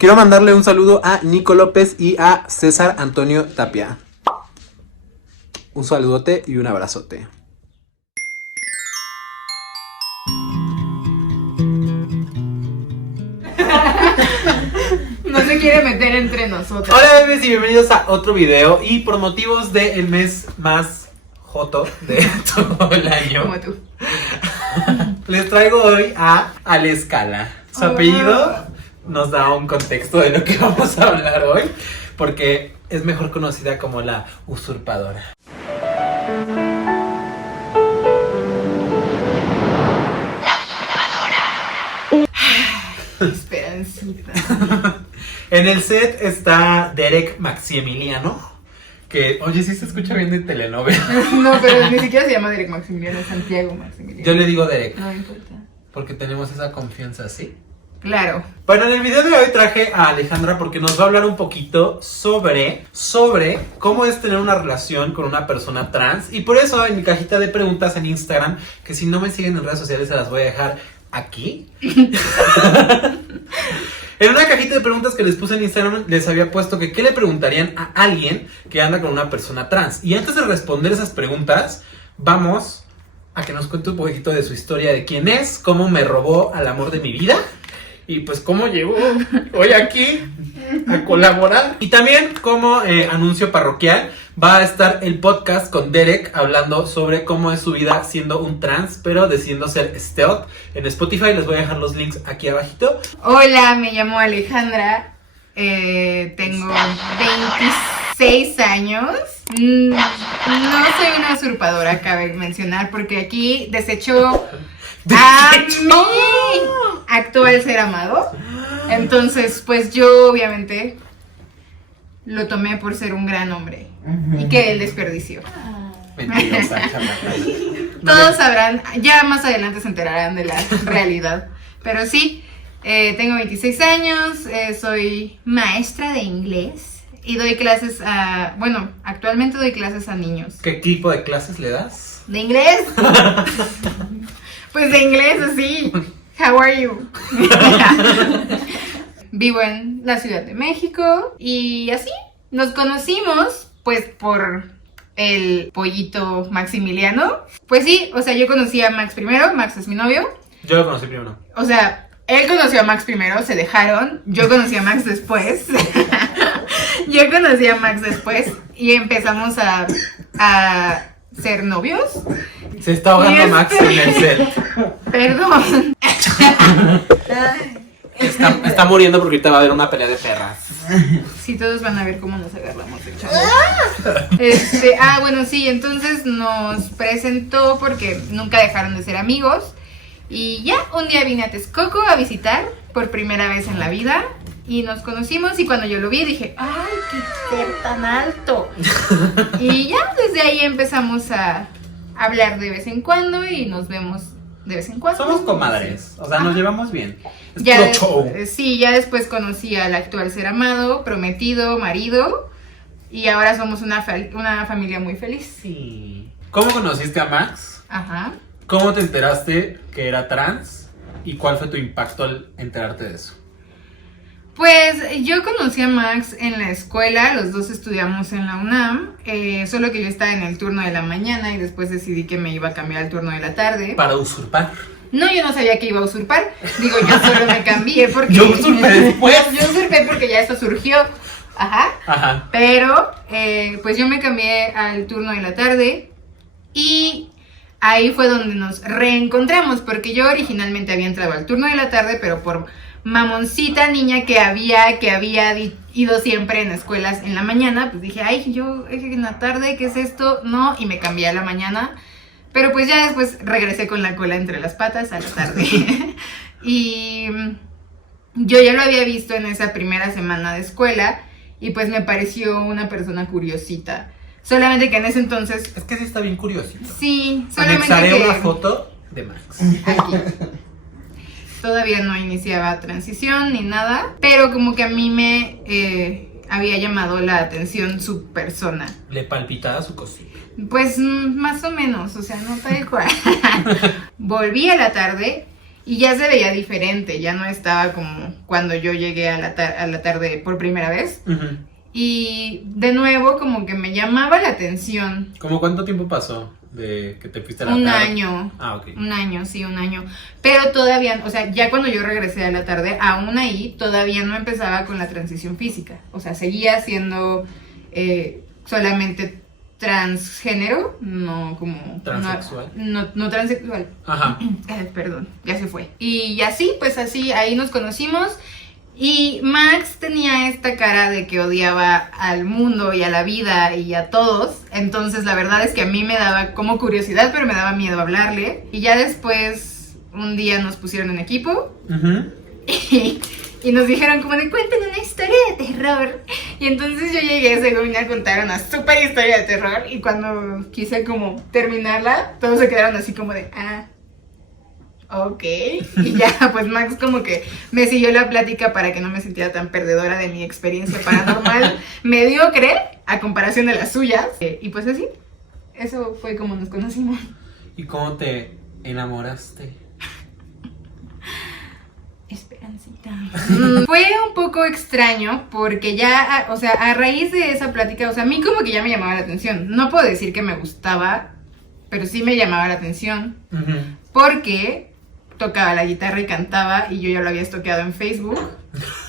Quiero mandarle un saludo a Nico López y a César Antonio Tapia. Un saludote y un abrazote. No se quiere meter entre nosotros. Hola bebés y bienvenidos a otro video. Y por motivos del mes más joto de todo el año, Como tú. les traigo hoy a Ale Escala. Su apellido nos da un contexto de lo que vamos a hablar hoy, porque es mejor conocida como la usurpadora. Esperancita. En el set está Derek Maximiliano, que, oye, sí se escucha bien de telenovela. No, pero ni siquiera se llama Derek Maximiliano, es Santiago Maximiliano. Yo le digo Derek, No importa. porque tenemos esa confianza, ¿sí? Claro. Bueno, en el video de hoy traje a Alejandra porque nos va a hablar un poquito sobre cómo es tener una relación con una persona trans. Y por eso en mi cajita de preguntas en Instagram, que si no me siguen en redes sociales se las voy a dejar aquí. En una cajita de preguntas que les puse en Instagram les había puesto que qué le preguntarían a alguien que anda con una persona trans. Y antes de responder esas preguntas, vamos a que nos cuente un poquito de su historia, de quién es, cómo me robó al amor de mi vida y pues cómo llegó hoy aquí a colaborar. Y también como anuncio parroquial va a estar el podcast con Derek hablando sobre cómo es su vida siendo un trans, pero decidiendo ser stealth. En Spotify les voy a dejar los links aquí abajito. Hola, me llamo Alejandra. Tengo 26 años. No soy una usurpadora, cabe mencionar, porque aquí desecho a mi actual ser amado. Entonces, pues yo obviamente lo tomé por ser un gran hombre. Y que él desperdició. Mentirosa, chamaca. Todos sabrán, ya más adelante se enterarán de la realidad. Pero sí, tengo 26 años, soy maestra de inglés y doy clases a, bueno, actualmente doy clases a niños. ¿Qué tipo de clases le das? ¿De inglés? Pues de inglés así. How are you? Vivo en la Ciudad de México y así nos conocimos pues por el pollito Maximiliano. Pues sí, o sea, yo conocí a Max primero, Max es mi novio. Yo lo conocí primero. O sea, él conoció a Max primero, se dejaron. Yo conocí a Max después. Yo conocí a Max después y empezamos a ser novios. Se está ahogando Max en el set. Perdón. Está muriendo porque ahorita va a haber una pelea de perras. Sí, todos van a ver cómo nos agarramos de chavos. Bueno, sí, entonces nos presentó porque nunca dejaron de ser amigos. Y ya, un día vine a Texcoco a visitar por primera vez en la vida. Y nos conocimos y cuando yo lo vi dije, ¡ay, qué ser tan alto! Y ya, desde ahí empezamos a hablar de vez en cuando y nos vemos de vez en cuando. Somos comadres, o sea, nos llevamos bien. Es Ya puro show. Sí, ya después conocí al actual ser amado, prometido, marido. Y ahora somos una familia muy feliz. Sí. ¿Cómo conociste a Max? Ajá. ¿Cómo te enteraste que era trans? ¿Y cuál fue tu impacto al enterarte de eso? Pues yo conocí a Max en la escuela, los dos estudiamos en la UNAM, solo que yo estaba en el turno de la mañana y después decidí que me iba a cambiar al turno de la tarde. Para usurpar. No, yo no sabía que iba a usurpar, digo, yo solo me cambié porque... Yo usurpé después. Yo usurpé porque ya esto surgió, Ajá. Pero, pues yo me cambié al turno de la tarde y ahí fue donde nos reencontramos, porque yo originalmente había entrado al turno de la tarde, pero por mamoncita niña que había ido siempre en escuelas en la mañana, pues dije, ay, yo en la tarde, ¿qué es esto? No, y me cambié a la mañana, pero pues ya después regresé con la cola entre las patas a la tarde. Y yo ya lo había visto en esa primera semana de escuela y pues me pareció una persona curiosita. Solamente que en ese entonces... Es que sí está bien curiosito. Sí, solamente Anexaré que... una foto de Max. Aquí. Todavía no iniciaba transición ni nada, pero como que a mí me había llamado la atención su persona. Le palpitaba su cosita. Pues más o menos, o sea, no tal cual. Volví a la tarde Y ya se veía diferente, ya no estaba como cuando yo llegué a la tarde por primera vez. Uh-huh. Y de nuevo como que me llamaba la atención. ¿Cómo cuánto tiempo pasó de que te fuiste a la tarde? Un año. Ah, ok. Un año, sí, un año. Pero todavía, o sea, ya cuando yo regresé a la tarde, aún ahí todavía no empezaba con la transición física. O sea, seguía siendo solamente transgénero, no como... ¿Transexual? No transexual. Ajá. Perdón, ya se fue. Y así, pues así, ahí nos conocimos. Y Max tenía esta cara de que odiaba al mundo y a la vida y a todos. Entonces la verdad es que a mí me daba como curiosidad, pero me daba miedo hablarle. Y ya después, un día nos pusieron en equipo. Uh-huh. Y nos dijeron como de cuenten una historia de terror. Y entonces yo llegué según a contar una super historia de terror. Y cuando quise como terminarla, todos se quedaron así como de ok. Y ya pues Max como que me siguió la plática para que no me sintiera tan perdedora de mi experiencia paranormal mediocre a comparación de las suyas. Y pues así, eso fue como nos conocimos. ¿Y cómo te enamoraste? Esperancita. Fue un poco extraño porque ya, o sea, a raíz de esa plática, o sea, a mí como que ya me llamaba la atención. No puedo decir que me gustaba, pero sí me llamaba la atención. Uh-huh. Porque tocaba la guitarra y cantaba y yo ya lo había estoqueado en Facebook.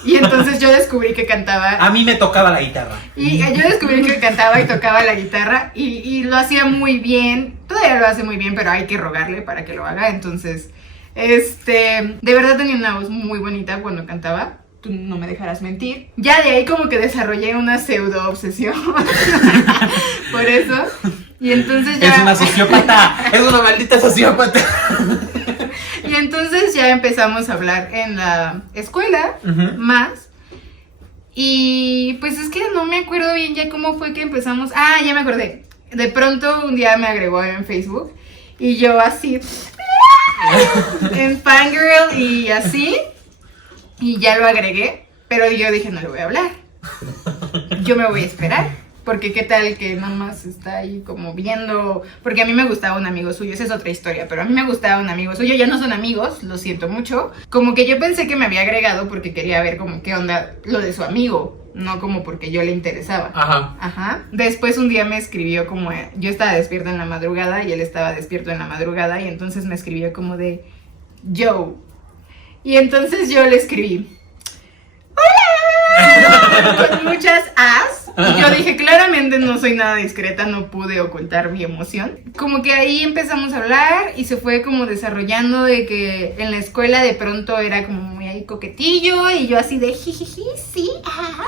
Y entonces yo descubrí que cantaba. A mí me tocaba la guitarra. Y yo descubrí que cantaba y tocaba la guitarra y lo hacía muy bien. Todavía lo hace muy bien, pero hay que rogarle para que lo haga. Entonces... de verdad tenía una voz muy bonita cuando cantaba. Tú no me dejarás mentir. Ya de ahí como que desarrollé una pseudo obsesión por eso. Y entonces ya... Es una sociópata. Es una maldita sociópata. Y entonces ya empezamos a hablar en la escuela. Uh-huh. Más. Y pues es que no me acuerdo bien ya cómo fue que empezamos. Ah, ya me acordé. De pronto un día me agregó en Facebook. Y yo así... en fangirl y así. Y ya lo agregué. Pero yo dije, no le voy a hablar. Yo me voy a esperar. Porque qué tal que nada más está ahí como viendo. Porque a mí me gustaba un amigo suyo. Esa es otra historia. Pero a mí me gustaba un amigo suyo. Ya no son amigos, lo siento mucho. Como que yo pensé que me había agregado porque quería ver como qué onda lo de su amigo. No como porque yo le interesaba. Ajá. Después un día me escribió como... Yo estaba despierta en la madrugada y él estaba despierto en la madrugada. Y entonces me escribió como de... Joe. Y entonces yo le escribí... ¡Hola! Con muchas as. Y yo dije, claramente no soy nada discreta, no pude ocultar mi emoción. Como que ahí empezamos a hablar y se fue como desarrollando de que en la escuela de pronto era como muy ahí coquetillo y yo así de jijiji, sí, ajá.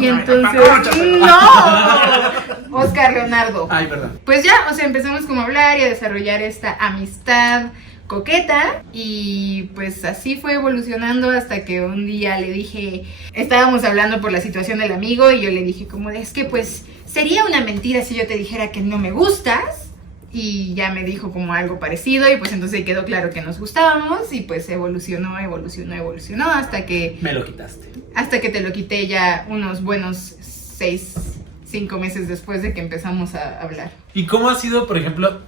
Y entonces, ¡no! Oscar Leonardo. Ay, perdón. Pues ya, o sea, empezamos como a hablar y a desarrollar esta amistad coqueta y pues así fue evolucionando hasta que un día le dije, estábamos hablando por la situación del amigo y yo le dije como de, es que pues sería una mentira si yo te dijera que no me gustas y ya me dijo como algo parecido y pues entonces quedó claro que nos gustábamos y pues evolucionó hasta que... Me lo quitaste. Hasta que te lo quité ya unos buenos 5 meses después de que empezamos a hablar. ¿Y cómo ha sido, por ejemplo,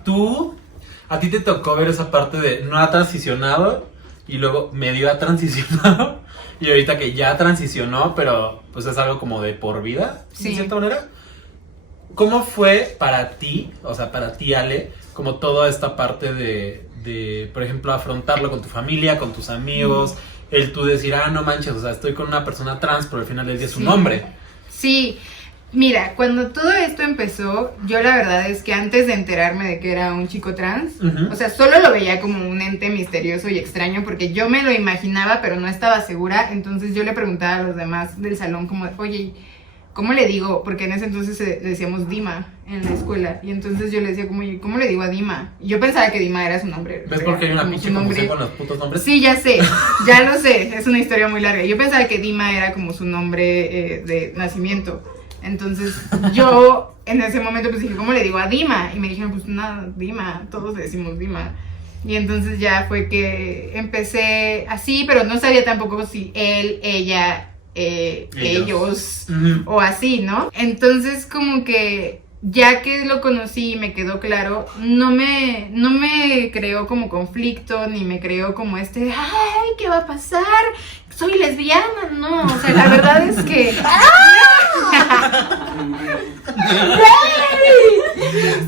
a ti te tocó ver esa parte de no ha transicionado y luego medio ha transicionado y ahorita que ya transicionó, pero pues es algo como de por vida, sí, de cierta manera? ¿Cómo fue para ti, o sea, para ti, Ale, como toda esta parte de, por ejemplo, afrontarlo con tu familia, con tus amigos, el tú decir, no manches, o sea, estoy con una persona trans, pero al final del día es un hombre? Sí. Mira, cuando todo esto empezó, yo la verdad es que antes de enterarme de que era un chico trans, o sea, solo lo veía como un ente misterioso y extraño porque yo me lo imaginaba, pero no estaba segura. Entonces yo le preguntaba a los demás del salón como, oye, ¿cómo le digo? Porque en ese entonces le decíamos Dima en la escuela. Y entonces yo le decía como, ¿cómo le digo a Dima? Y yo pensaba que Dima era su nombre. ¿Ves por qué hay una pinche confusión con los putos nombres? Sí, ya sé, ya lo sé, es una historia muy larga. Yo pensaba que Dima era como su nombre de nacimiento. Entonces yo en ese momento pues dije, ¿cómo le digo a Dima? Y me dijeron, pues nada, Dima, todos le decimos Dima. Y entonces ya fue que empecé así, pero no sabía tampoco si él, ella, ellos o así, ¿no? Entonces como que ya que lo conocí y me quedó claro, no me creó como conflicto, ni me creó como ay, ¿qué va a pasar? Soy lesbiana, no, o sea, la verdad es que...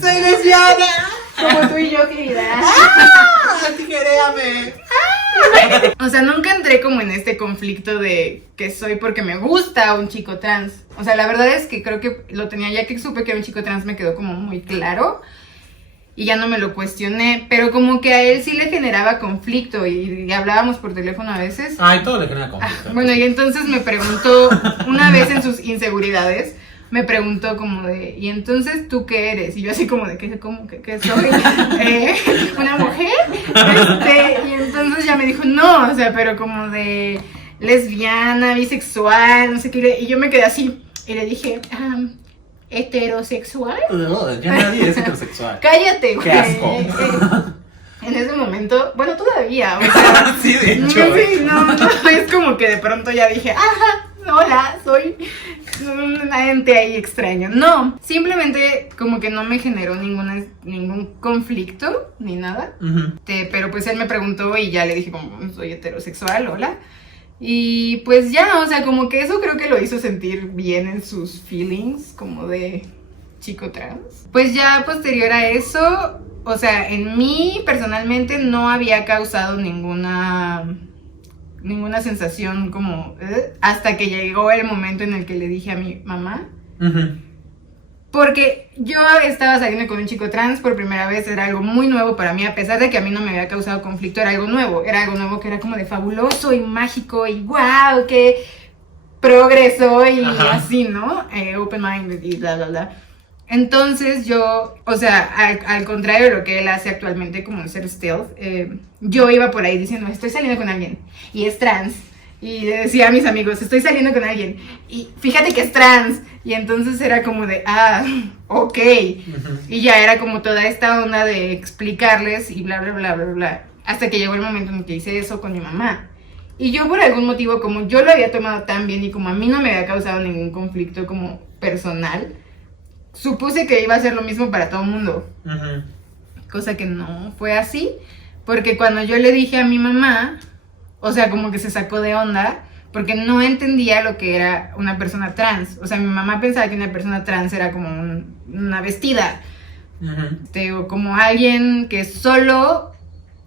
¡Soy lesbiana! Como tú y yo, querida. ¡Tijeréame! O sea, nunca entré como en este conflicto de que soy porque me gusta un chico trans. O sea, la verdad es que creo que lo tenía, ya que supe que era un chico trans me quedó como muy claro y ya no me lo cuestioné, pero como que a él sí le generaba conflicto y hablábamos por teléfono a veces. Ay, todo le genera conflicto. Bueno, y entonces me preguntó, una vez en sus inseguridades, me preguntó como de, ¿y entonces tú qué eres? Y yo así como de, ¿qué soy? ¿Una mujer? Y entonces ya me dijo, no, o sea, pero como de lesbiana, bisexual, no sé qué. Y yo me quedé así y le dije, ¿heterosexual? No, ya nadie es heterosexual. Cállate, güey. Qué asco. En ese momento, bueno, todavía, o sea, Sí, de hecho. sí, no, es como que de pronto ya dije, ajá, hola, soy un ente ahí extraño. No, simplemente como que no me generó ningún conflicto ni nada. Uh-huh. Pero pues él me preguntó y ya le dije como, soy heterosexual, hola. Y pues ya, o sea, como que eso creo que lo hizo sentir bien en sus feelings, como de chico trans. Pues ya posterior a eso, o sea, en mí personalmente no había causado ninguna sensación como hasta que llegó el momento en el que le dije a mi mamá. Uh-huh. Porque yo estaba saliendo con un chico trans por primera vez, era algo muy nuevo para mí, a pesar de que a mí no me había causado conflicto, era algo nuevo que era como de fabuloso y mágico y wow, qué progreso y Ajá. así, ¿no? Open mind y bla, bla, bla. Entonces yo, o sea, al contrario de lo que él hace actualmente como ser stealth, yo iba por ahí diciendo, estoy saliendo con alguien y es trans. Y le decía a mis amigos, estoy saliendo con alguien y fíjate que es trans. Y entonces era como de, ok. Uh-huh. Y ya era como toda esta onda de explicarles y bla, bla, bla, bla, bla. Hasta que llegó el momento en el que hice eso con mi mamá. Y yo por algún motivo, como yo lo había tomado tan bien y como a mí no me había causado ningún conflicto como personal, supuse que iba a ser lo mismo para todo el mundo. Uh-huh. Cosa que no fue así, porque cuando yo le dije a mi mamá, o sea, como que se sacó de onda, porque no entendía lo que era una persona trans. O sea, mi mamá pensaba que una persona trans era como una vestida, Uh-huh. o como alguien que solo,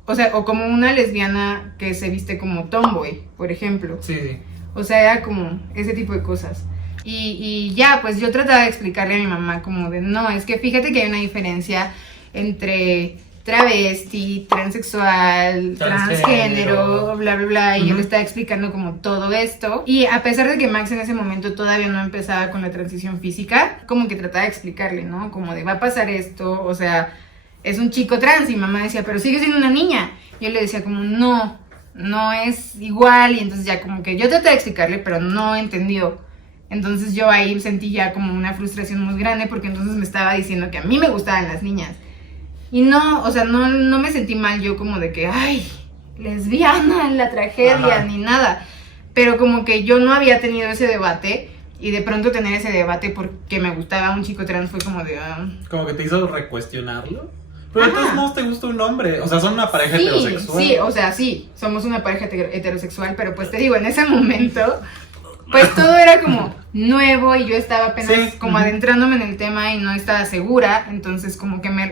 o sea, o como una lesbiana que se viste como tomboy, por ejemplo. Sí, sí. O sea, era como ese tipo de cosas. Y ya, pues yo trataba de explicarle a mi mamá como de, no, es que fíjate que hay una diferencia entre travesti, transexual, transgénero, bla, bla, bla. Y yo le estaba explicando como todo esto. Y a pesar de que Max en ese momento todavía no empezaba con la transición física, como que trataba de explicarle, ¿no? Como de, va a pasar esto, o sea, es un chico trans. Y mamá decía, pero sigue siendo una niña. Yo le decía como, no es igual. Y entonces ya como que yo traté de explicarle, pero no entendió. Entonces yo ahí sentí ya como una frustración muy grande porque entonces me estaba diciendo que a mí me gustaban las niñas. Y no, o sea, no me sentí mal yo como de que, ay, lesbiana, la tragedia, Ajá. ni nada. Pero como que yo no había tenido ese debate y de pronto tener ese debate porque me gustaba un chico trans fue como de... Como que te hizo recuestionarlo. Pero de Ajá. todos modos te gusta un hombre. O sea, son una pareja Sí, heterosexual. sí, o sea, sí, somos una pareja heterosexual, pero pues te digo, en ese momento, pues todo era como nuevo y yo estaba apenas Sí, como uh-huh, adentrándome en el tema y no estaba segura, entonces como que me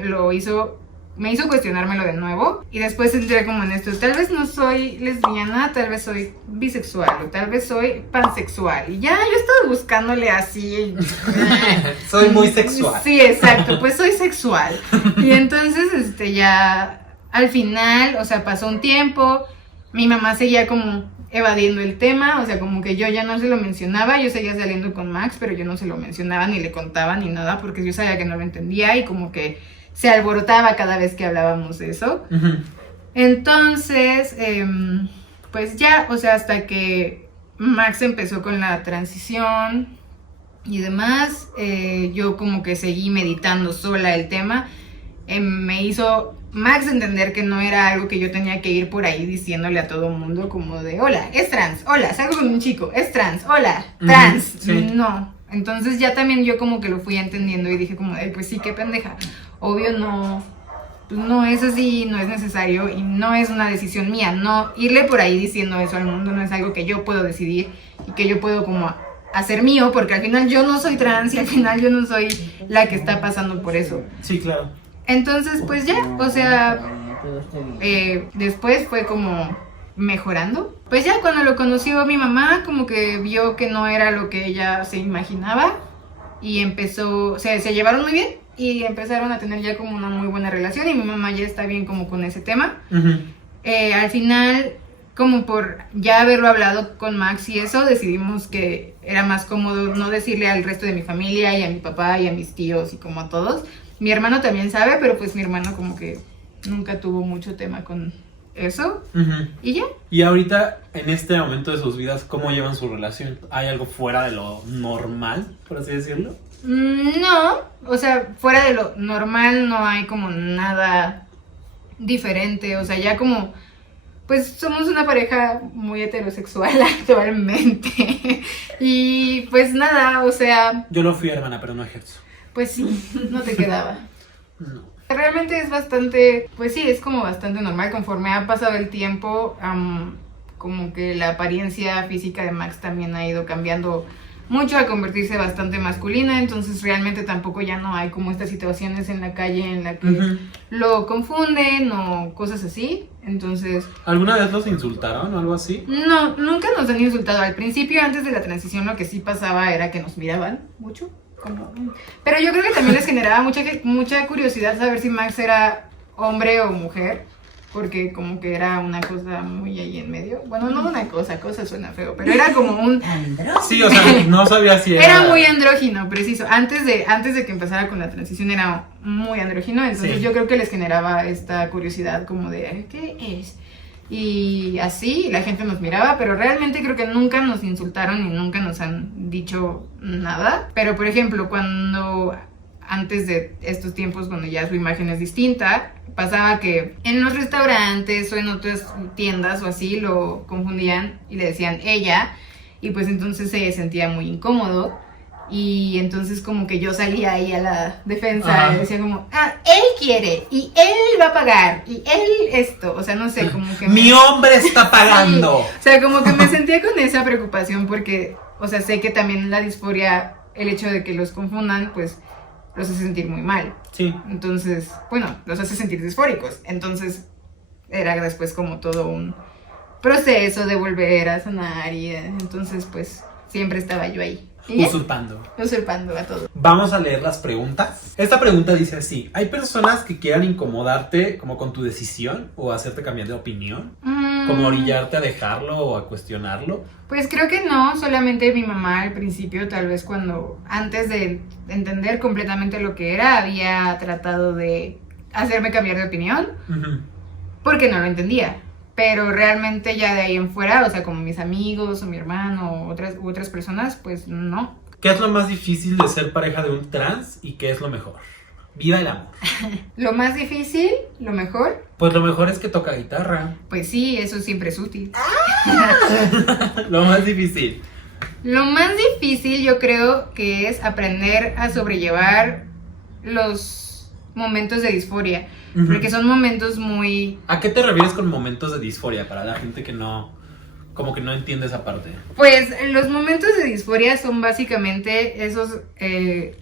hizo cuestionármelo de nuevo y después entré como en esto, tal vez no soy lesbiana, tal vez soy bisexual o tal vez soy pansexual y ya yo estaba buscándole así. Soy muy sexual. Sí, exacto, pues soy sexual. Y entonces ya al final, o sea, pasó un tiempo, mi mamá seguía como evadiendo el tema, o sea, como que yo ya no se lo mencionaba, yo seguía saliendo con Max, pero yo no se lo mencionaba ni le contaba ni nada porque yo sabía que no lo entendía y como que se alborotaba cada vez que hablábamos de eso. Uh-huh. Entonces, pues ya, o sea, hasta que Max empezó con la transición y demás, yo como que seguí meditando sola el tema. Me hizo Max entender que no era algo que yo tenía que ir por ahí diciéndole a todo mundo como de, hola, es trans, hola, salgo con un chico, es trans, hola, trans. Sí. No, Entonces ya también yo como que lo fui entendiendo y dije como, pues sí, qué pendeja. Obvio no, pues no es así, no es necesario y no es una decisión mía. No irle por ahí diciendo eso al mundo no es algo que yo puedo decidir y que yo puedo como hacer mío, porque al final yo no soy trans y al final yo no soy la que está pasando por eso. Sí, claro. Entonces pues ya, o sea, después fue como mejorando. Pues ya cuando lo conoció mi mamá, como que vio que no era lo que ella se imaginaba y empezó, o sea, se llevaron muy bien y empezaron a tener ya como una muy buena relación y mi mamá ya está bien como con ese tema. Al final, como por ya haberlo hablado con Max y eso, decidimos que era más cómodo no decirle al resto de mi familia y a mi papá y a mis tíos y como a todos. Mi hermano también sabe, pero pues mi hermano como que nunca tuvo mucho tema con eso. Y ya. Y ahorita, en este momento de sus vidas, ¿cómo llevan su relación? ¿Hay algo fuera de lo normal, por así decirlo? No, o sea, fuera de lo normal no hay como nada diferente, o sea, ya como, pues somos una pareja muy heterosexual actualmente y pues nada, o sea... Yo lo fui, hermana, pero no ejerzo. Pues sí, no te quedaba. No. Realmente es bastante, pues sí, es como bastante normal conforme ha pasado el tiempo, como que la apariencia física de Max también ha ido cambiando mucho al convertirse bastante masculina, entonces realmente tampoco ya no hay como estas situaciones en la calle en la que lo confunden o cosas así, entonces... ¿Alguna vez los insultaron o algo así? No, nunca nos han insultado. Al principio, antes de la transición, lo que sí pasaba era que nos miraban mucho. Pero yo creo que también les generaba mucha curiosidad saber si Max era hombre o mujer, porque como que era una cosa muy ahí en medio. Bueno, no una cosa suena feo, pero era como un... Sí, o sea, no sabía si era... Era muy andrógino, preciso. Antes de que empezara con la transición era muy andrógino, entonces yo creo que les generaba esta curiosidad como de, ¿qué es? Y así la gente nos miraba, pero realmente creo que nunca nos insultaron y nunca nos han dicho nada. Pero por ejemplo, antes de estos tiempos, cuando ya su imagen es distinta, pasaba que en los restaurantes o en otras tiendas o así lo confundían y le decían ella, y pues entonces se sentía muy incómodo. Y entonces como que yo salía ahí a la defensa y decía como, él quiere, y él va a pagar, y él esto, o sea, no sé, como que... ¡Mi hombre está pagando! Sí, o sea, como que me sentía con esa preocupación porque, o sea, sé que también la disforia, el hecho de que los confundan, pues, los hace sentir muy mal. Sí. Entonces, bueno, los hace sentir disfóricos, entonces era después como todo un proceso de volver a sanar y entonces, pues, siempre estaba yo ahí. Usurpando a todo. Vamos a leer las preguntas. Esta pregunta dice así: ¿hay personas que quieran incomodarte como con tu decisión o hacerte cambiar de opinión? ¿Como orillarte a dejarlo o a cuestionarlo? Pues creo que no, solamente mi mamá al principio, tal vez antes de entender completamente lo que era, había tratado de hacerme cambiar de opinión, porque no lo entendía. Pero realmente ya de ahí en fuera, o sea, como mis amigos o mi hermano u otras personas, pues no. ¿Qué es lo más difícil de ser pareja de un trans y qué es lo mejor? Vida el amor. Lo más difícil, lo mejor. Pues lo mejor es que toca guitarra. Pues sí, eso siempre es útil. Lo más difícil. Lo más difícil yo creo que es aprender a sobrellevar los momentos de disforia. Porque son momentos muy... ¿A qué te refieres con momentos de disforia? Para la gente que no... como que no entiende esa parte. Pues los momentos de disforia son básicamente esos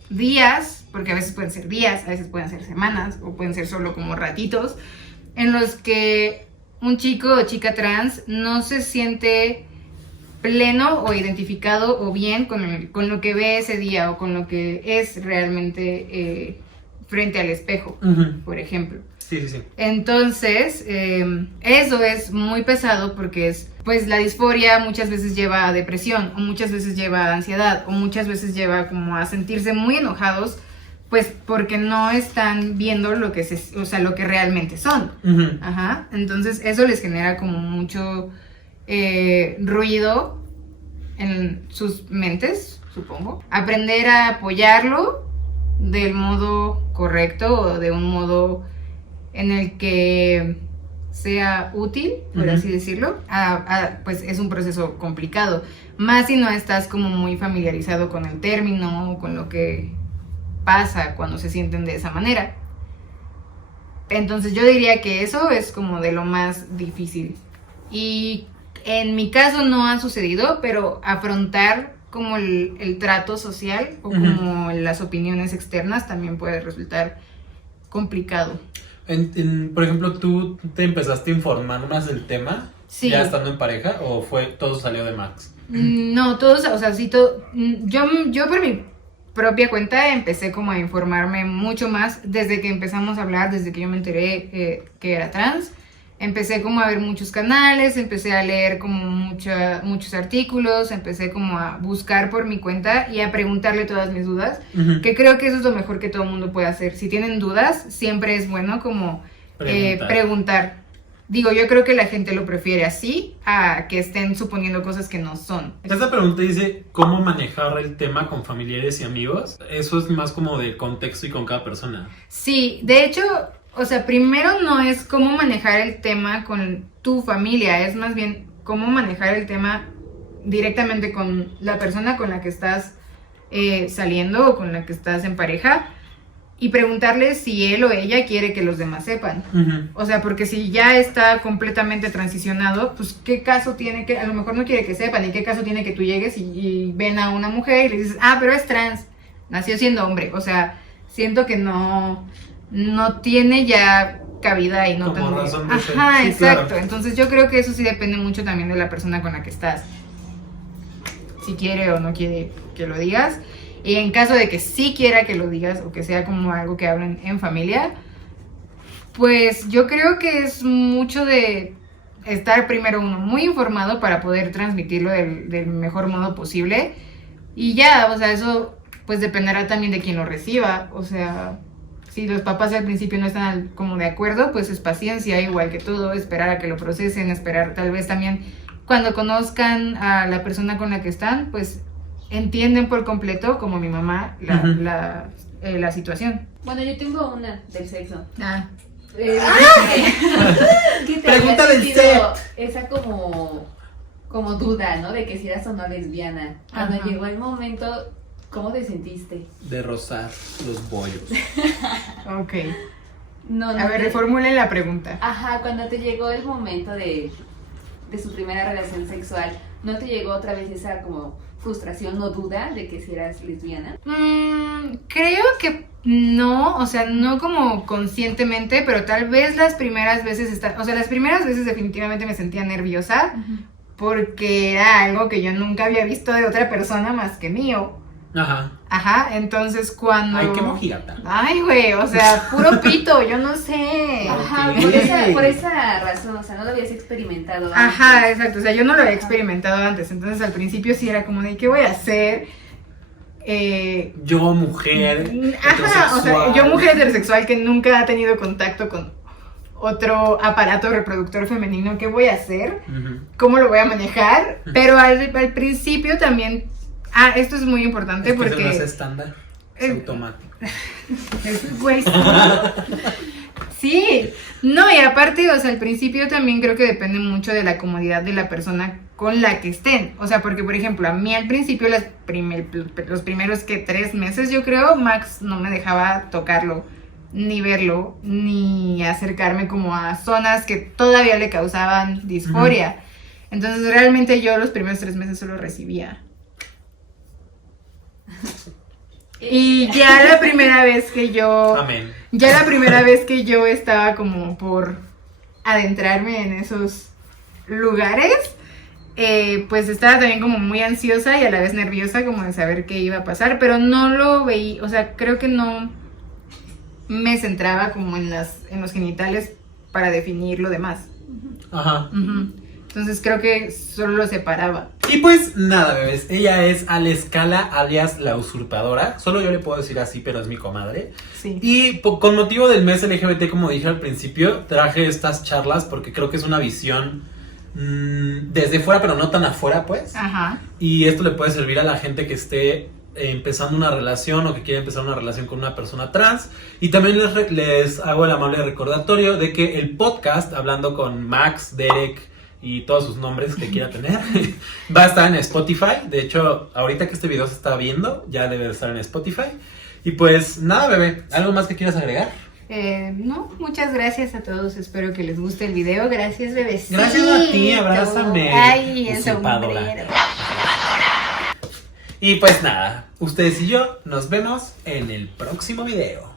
días, porque a veces pueden ser días, a veces pueden ser semanas, o pueden ser solo como ratitos, en los que un chico o chica trans no se siente pleno o identificado o bien con lo que ve ese día o con lo que es realmente frente al espejo, por ejemplo. Sí. Entonces, eso es muy pesado porque pues la disforia muchas veces lleva a depresión, o muchas veces lleva a ansiedad, o muchas veces lleva como a sentirse muy enojados, pues porque no están viendo lo que lo que realmente son. Entonces eso les genera como mucho ruido en sus mentes, supongo. Aprender a apoyarlo del modo correcto o de un modo en el que sea útil, por así decirlo, pues es un proceso complicado, más si no estás como muy familiarizado con el término o con lo que pasa cuando se sienten de esa manera. Entonces yo diría que eso es como de lo más difícil. Y en mi caso no ha sucedido, pero afrontar como el trato social o como las opiniones externas también puede resultar complicado. Por ejemplo, ¿tú te empezaste a informar más del tema? Sí. ¿Ya estando en pareja o todo salió de Max? No, todos, o sea, sí, yo por mi propia cuenta empecé como a informarme mucho más desde que empezamos a hablar, desde que yo me enteré que era trans. Empecé como a ver muchos canales, empecé a leer como muchos artículos, empecé como a buscar por mi cuenta y a preguntarle todas mis dudas, que creo que eso es lo mejor que todo el mundo puede hacer. Si tienen dudas, siempre es bueno como preguntar. Digo, yo creo que la gente lo prefiere así a que estén suponiendo cosas que no son. Esta pregunta dice, ¿cómo manejar el tema con familiares y amigos? Eso es más como de contexto y con cada persona. Sí, de hecho... O sea, primero no es cómo manejar el tema con tu familia, es más bien cómo manejar el tema directamente con la persona con la que estás saliendo o con la que estás en pareja y preguntarle si él o ella quiere que los demás sepan. O sea, porque si ya está completamente transicionado, pues qué caso tiene que, a lo mejor no quiere que sepan, y qué caso tiene que tú llegues y ven a una mujer y le dices, pero es trans, nació siendo hombre. O sea, siento que no tiene ya cabida y no como razón de ser. Ajá, Sí, exacto. Claro. Entonces yo creo que eso sí depende mucho también de la persona con la que estás. Si quiere o no quiere que lo digas. Y en caso de que sí quiera que lo digas o que sea como algo que hablen en familia, pues yo creo que es mucho de estar primero uno muy informado para poder transmitirlo del mejor modo posible. Y ya, o sea, eso pues dependerá también de quien lo reciba. O sea... Si los papás al principio no están como de acuerdo, pues es paciencia, igual que todo, esperar a que lo procesen, esperar tal vez también cuando conozcan a la persona con la que están, pues entienden por completo, como mi mamá, la situación. Bueno, yo tengo una del sexo. ¿Qué ¿Qué te Pregunta había del sentido esa como duda, ¿no? De que si eras o no lesbiana. Cuando Ajá. llegó el momento, ¿cómo te sentiste? De rozar los bollos. Ok. No, A ver, reformulen la pregunta. Ajá, cuando te llegó el momento de su primera relación sexual, ¿no te llegó otra vez esa como frustración o duda de que si eras lesbiana? Creo que no, o sea, no como conscientemente, pero tal vez las primeras veces, las primeras veces definitivamente me sentía nerviosa porque era algo que yo nunca había visto de otra persona más que mío. Ajá, entonces cuando... Ay, qué mojigata. Ay, güey, o sea, puro pito, yo no sé. Ajá, Ok. por esa razón, o sea, no lo habías experimentado antes. Ajá, exacto, o sea, yo no lo había experimentado antes, entonces al principio sí era como de, ¿qué voy a hacer? Yo, mujer, Ajá, o sea, heterosexual. yo mujer heterosexual que nunca ha tenido contacto con otro aparato reproductor femenino, ¿qué voy a hacer? ¿Cómo lo voy a manejar? Pero al principio también... esto es muy importante Es que porque... no es estándar, es automático. Güey, sí. Sí, no, y aparte, o sea, al principio también creo que depende mucho de la comodidad de la persona con la que estén. O sea, porque, por ejemplo, a mí al principio, los primeros 3 meses, yo creo, Max no me dejaba tocarlo, ni verlo, ni acercarme como a zonas que todavía le causaban disforia. Entonces, realmente yo los primeros 3 meses solo recibía. Y ya la primera vez que yo... Amén. Ya la primera vez que yo estaba como por adentrarme en esos lugares, pues estaba también como muy ansiosa y a la vez nerviosa como de saber qué iba a pasar, pero no lo veía, o sea, creo que no me centraba como en los genitales para definir lo demás. Ajá. Entonces creo que solo lo separaba. Y pues nada, bebés, ella es Ale Scala, alias La Usurpadora. Solo yo le puedo decir así, pero es mi comadre. Sí. Y con motivo del mes LGBT, como dije al principio, traje estas charlas porque creo que es una visión desde fuera, pero no tan afuera, pues. Ajá. Y esto le puede servir a la gente que esté empezando una relación o que quiere empezar una relación con una persona trans. Y también les hago el amable recordatorio de que el podcast, hablando con Max, Derek y todos sus nombres que quiera tener, va a estar en Spotify. De hecho, ahorita que este video se está viendo, ya debe de estar en Spotify. Y pues nada, bebé, ¿algo más que quieras agregar? No, muchas gracias a todos. Espero que les guste el video. Gracias, bebecito. Gracias a ti, abrázame. Ay, el Usurpadora. sombrero. Y pues nada, ustedes y yo nos vemos en el próximo video.